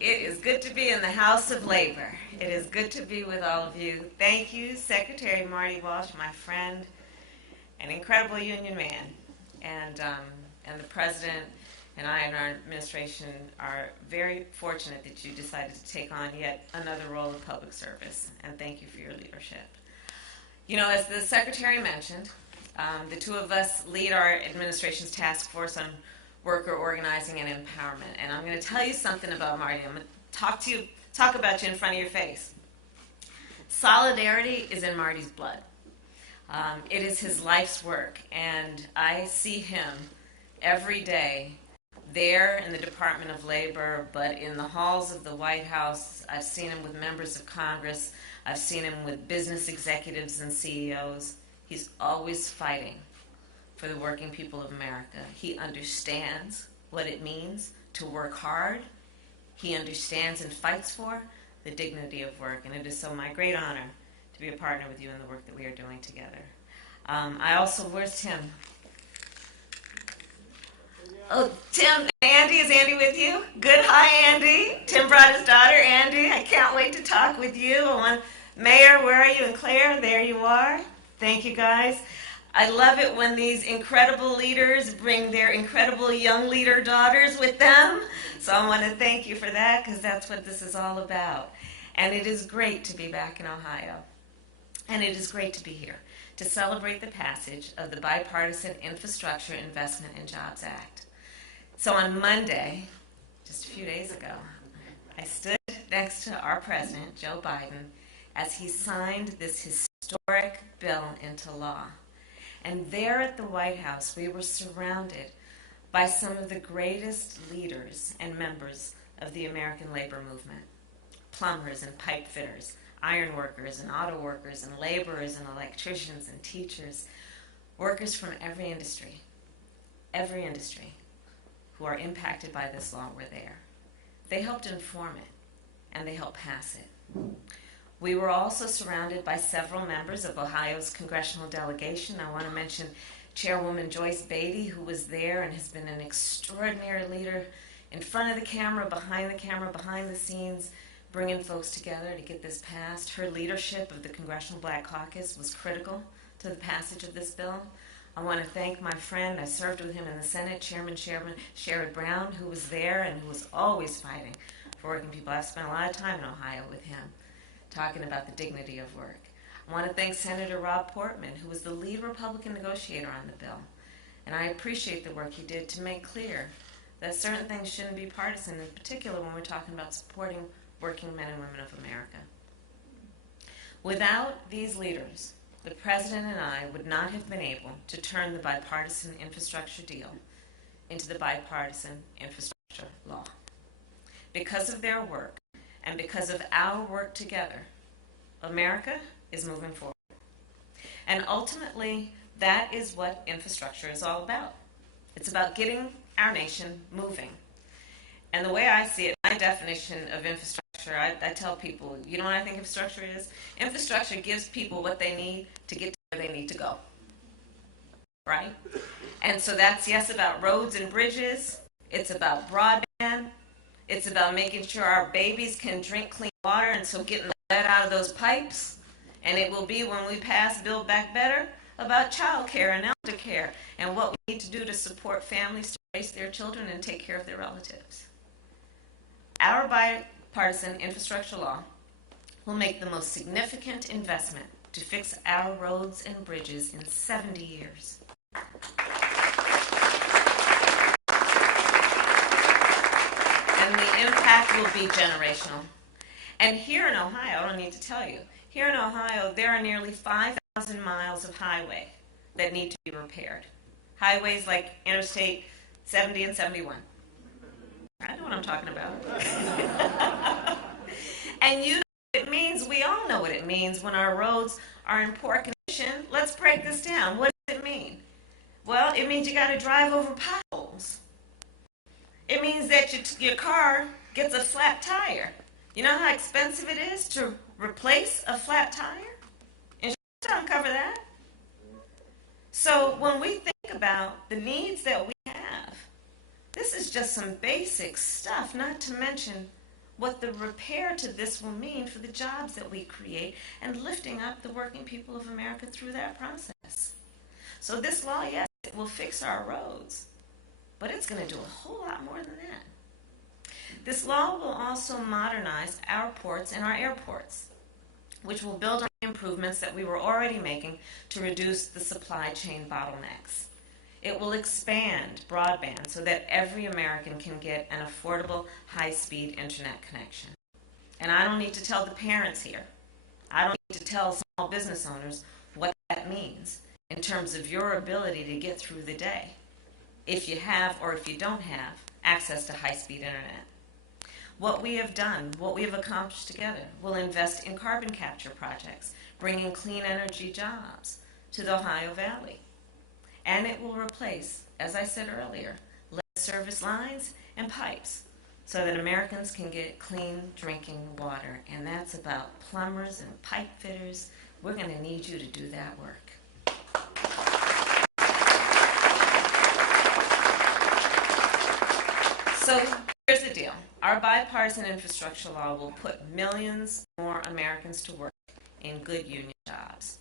It is good to be in the House of Labor. It is good to be with all of you. Thank you, Secretary Marty Walsh, my friend, an incredible union man. And the President and I and our administration are very fortunate that you decided to take on yet another role of public service. And thank you for your leadership. You know, as the Secretary mentioned, the two of us lead our administration's task force on worker organizing and empowerment. And I'm going to tell you something about Marty. I'm going to talk about you in front of your face. Solidarity is in Marty's blood. It is his life's work, and I see him every day there in the Department of Labor, but in the halls of the White House. I've seen him with members of Congress. I've seen him with business executives and CEOs. He's always fighting for the working people of America. He understands what it means to work hard. He understands and fights for the dignity of work, and it is so my great honor to be a partner with you in the work that we are doing together. Where's Tim? Oh, Tim, Andy, is Andy with you? Good, hi, Andy. Tim brought his daughter, Andy. I can't wait to talk with you. Mayor, where are you? And Claire, there you are. Thank you, guys. I love it when these incredible leaders bring their incredible young leader daughters with them. So I want to thank you for that, because that's what this is all about. And it is great to be back in Ohio. And it is great to be here to celebrate the passage of the Bipartisan Infrastructure Investment and Jobs Act. So on Monday, just a few days ago, I stood next to our president, Joe Biden, as he signed this historic bill into law. And there at the White House, we were surrounded by some of the greatest leaders and members of the American labor movement. Plumbers and pipe fitters, iron workers and auto workers and laborers and electricians and teachers, workers from every industry who are impacted by this law were there. They helped inform it, and they helped pass it. We were also surrounded by several members of Ohio's congressional delegation. I want to mention Chairwoman Joyce Beatty, who was there and has been an extraordinary leader in front of the camera, behind the scenes, bringing folks together to get this passed. Her leadership of the Congressional Black Caucus was critical to the passage of this bill. I want to thank my friend, I served with him in the Senate, Chairman Sherrod Brown, who was there and who was always fighting for working people. I've spent a lot of time in Ohio with him, talking about the dignity of work. I want to thank Senator Rob Portman, who was the lead Republican negotiator on the bill. And I appreciate the work he did to make clear that certain things shouldn't be partisan, in particular when we're talking about supporting working men and women of America. Without these leaders, the President and I would not have been able to turn the bipartisan infrastructure deal into the bipartisan infrastructure law. Because of their work and because of our work together, America is moving forward. And ultimately, that is what infrastructure is all about. It's about getting our nation moving. And the way I see it, my definition of infrastructure, I tell people, you know what I think infrastructure is? Infrastructure gives people what they need to get to where they need to go, right? And so that's, yes, about roads and bridges. It's about broadband. It's about making sure our babies can drink clean water, and so getting the lead out of those pipes. And it will be, when we pass Build Back Better, about child care and elder care and what we need to do to support families to raise their children and take care of their relatives. Our bipartisan infrastructure law will make the most significant investment to fix our roads and bridges in 70 years. And the impact will be generational. And here in Ohio, I don't need to tell you, here in Ohio, there are nearly 5,000 miles of highway that need to be repaired. Highways like Interstate 70 and 71. I know what I'm talking about. And you know what it means. We all know what it means when our roads are in poor condition. Let's break this down. What does it mean? Well, it means you got to drive over potholes. It means that your car gets a flat tire. You know how expensive it is to replace a flat tire? Insurance don't cover that. So when we think about the needs that we have, this is just some basic stuff, not to mention what the repair to this will mean for the jobs that we create and lifting up the working people of America through that process. So this law, yes, it will fix our roads, but it's going to do a whole lot more than that. This law will also modernize our ports and our airports, which will build on the improvements that we were already making to reduce the supply chain bottlenecks. It will expand broadband so that every American can get an affordable, high-speed internet connection. And I don't need to tell the parents here, I don't need to tell small business owners what that means in terms of your ability to get through the day, if you have or if you don't have access to high-speed internet. What we have done, what we have accomplished together, will invest in carbon capture projects, bringing clean energy jobs to the Ohio Valley. And it will replace, as I said earlier, lead service lines and pipes so that Americans can get clean drinking water. And that's about plumbers and pipe fitters. We're going to need you to do that work. So here's the deal. Our bipartisan infrastructure law will put millions more Americans to work in good union jobs.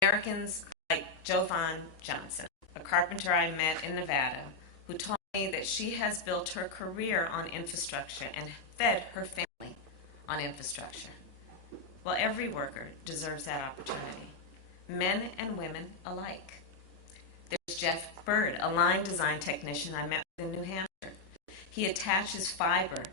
Americans like Jovan Johnson, a carpenter I met in Nevada, who told me that she has built her career on infrastructure and fed her family on infrastructure. Well, every worker deserves that opportunity, men and women alike. There's Jeff Bird, a line design technician I met with in New Hampshire. He attaches fiber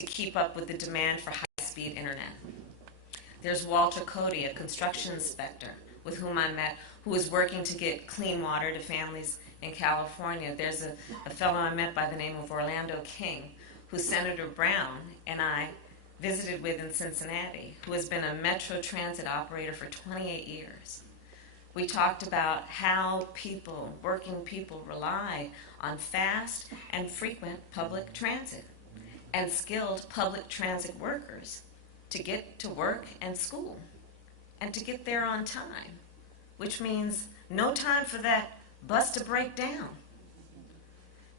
to keep up with the demand for high-speed internet. There's Walter Cody, a construction inspector with whom I met, who is working to get clean water to families in California. There's a fellow I met by the name of Orlando King, who Senator Brown and I visited with in Cincinnati, who has been a Metro Transit operator for 28 years. We talked about how people, working people, rely on fast and frequent public transit and skilled public transit workers to get to work and school and to get there on time, which means no time for that bus to break down.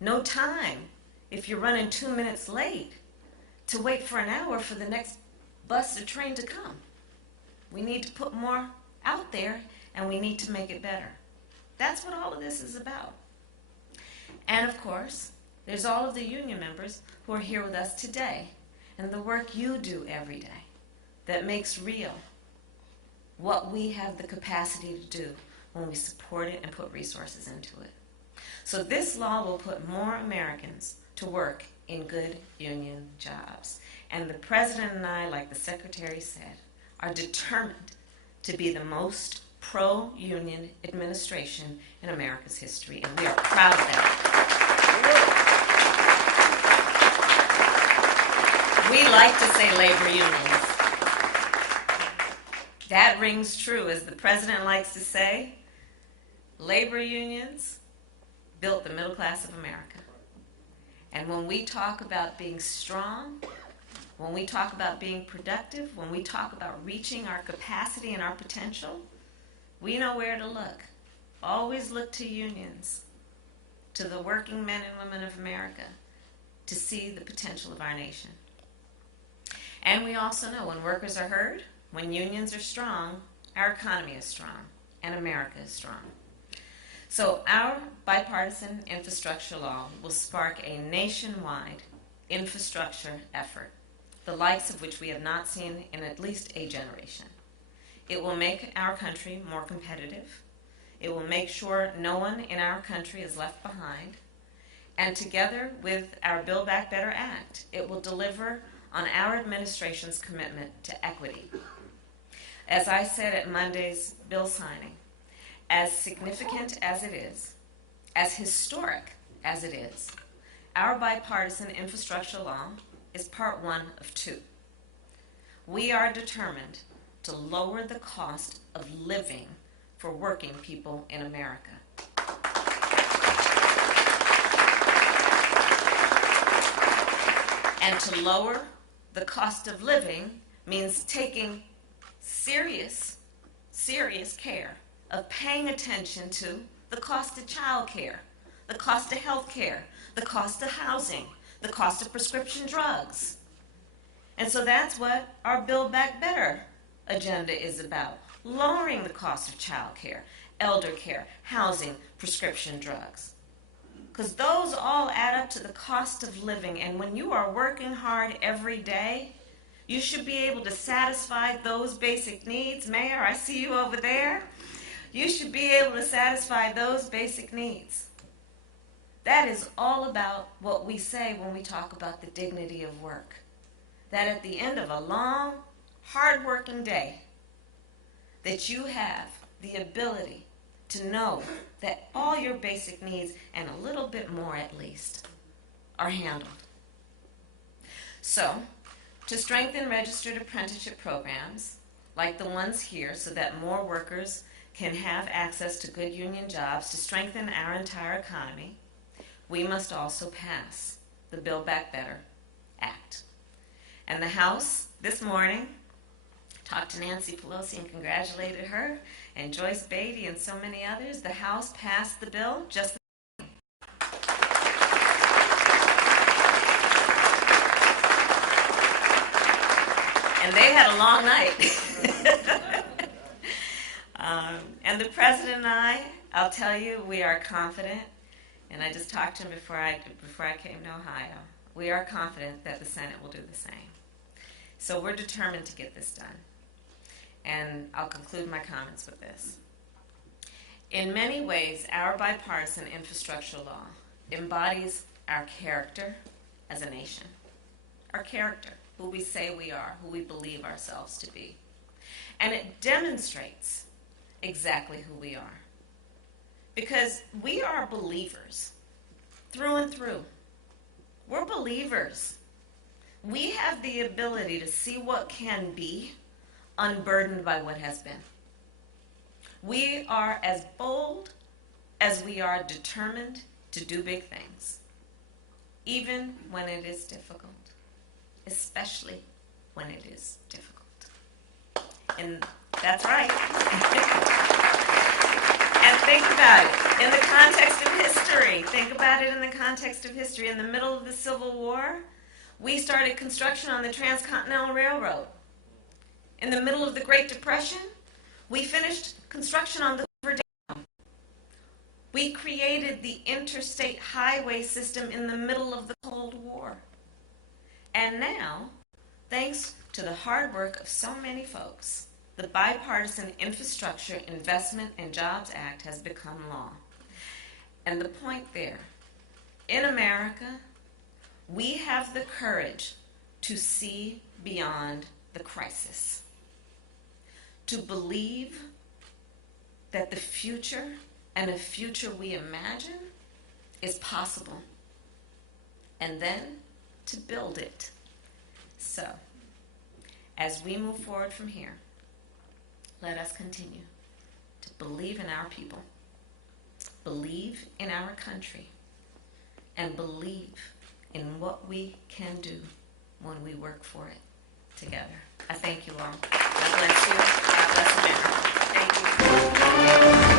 No time, if you're running 2 minutes late, to wait for an hour for the next bus or train to come. We need to put more out there, and we need to make it better. That's what all of this is about. And of course, there's all of the union members who are here with us today, and the work you do every day that makes real what we have the capacity to do when we support it and put resources into it. So this law will put more Americans to work in good union jobs. And the President and I, like the Secretary said, are determined to be the most pro-union administration in America's history, and we are proud of that. We like to say labor unions. That rings true. As the President likes to say, labor unions built the middle class of America. And when we talk about being strong, when we talk about being productive, when we talk about reaching our capacity and our potential, we know where to look. Always look to unions, to the working men and women of America, to see the potential of our nation. And we also know when workers are heard, when unions are strong, our economy is strong, and America is strong. So our bipartisan infrastructure law will spark a nationwide infrastructure effort, the likes of which we have not seen in at least a generation. It will make our country more competitive. It will make sure no one in our country is left behind. And together with our Build Back Better Act, it will deliver on our administration's commitment to equity. As I said at Monday's bill signing, as significant as it is, as historic as it is, our bipartisan infrastructure law is part one of two. We are determined to lower the cost of living for working people in America. And to lower the cost of living means taking serious care of paying attention to the cost of child care, the cost of health care, the cost of housing, the cost of prescription drugs. And so that's what our Build Back Better agenda is about. Lowering the cost of child care, elder care, housing, prescription drugs. Because those all add up to the cost of living. And when you are working hard every day, you should be able to satisfy those basic needs. Mayor, I see you over there. You should be able to satisfy those basic needs. That is all about what we say when we talk about the dignity of work. That at the end of a long, hard-working day, that you have the ability to know that all your basic needs, and a little bit more at least, are handled. So, to strengthen registered apprenticeship programs, like the ones here, so that more workers can have access to good union jobs, to strengthen our entire economy, we must also pass the Build Back Better Act. And the House, this morning, talked to Nancy Pelosi and congratulated her, and Joyce Beatty and so many others. The House passed the bill just and they had a long night. And the President and I'll tell you, we are confident, and I just talked to him before I came to Ohio. We are confident that the Senate will do the same. So we're determined to get this done. And I'll conclude my comments with this. In many ways, our bipartisan infrastructure law embodies our character as a nation. Our character, who we say we are, who we believe ourselves to be. And it demonstrates exactly who we are. Because we are believers, through and through. We're believers. We have the ability to see what can be, unburdened by what has been. We are as bold as we are determined to do big things, even when it is difficult, especially when it is difficult. And that's right. And think about it in the context of history. Think about it in the context of history. In the middle of the Civil War, we started construction on the Transcontinental Railroad. In the middle of the Great Depression, we finished construction on the Hoover Dam. We created the interstate highway system in the middle of the Cold War. And now, thanks to the hard work of so many folks, the Bipartisan Infrastructure Investment and Jobs Act has become law. And the point there, in America, we have the courage to see beyond the crisis. To believe that the future and a future we imagine is possible. And then to build it. So, as we move forward from here, let us continue to believe in our people, believe in our country, and believe in what we can do when we work for it together. I thank you all. God bless you. God bless America. Thank you.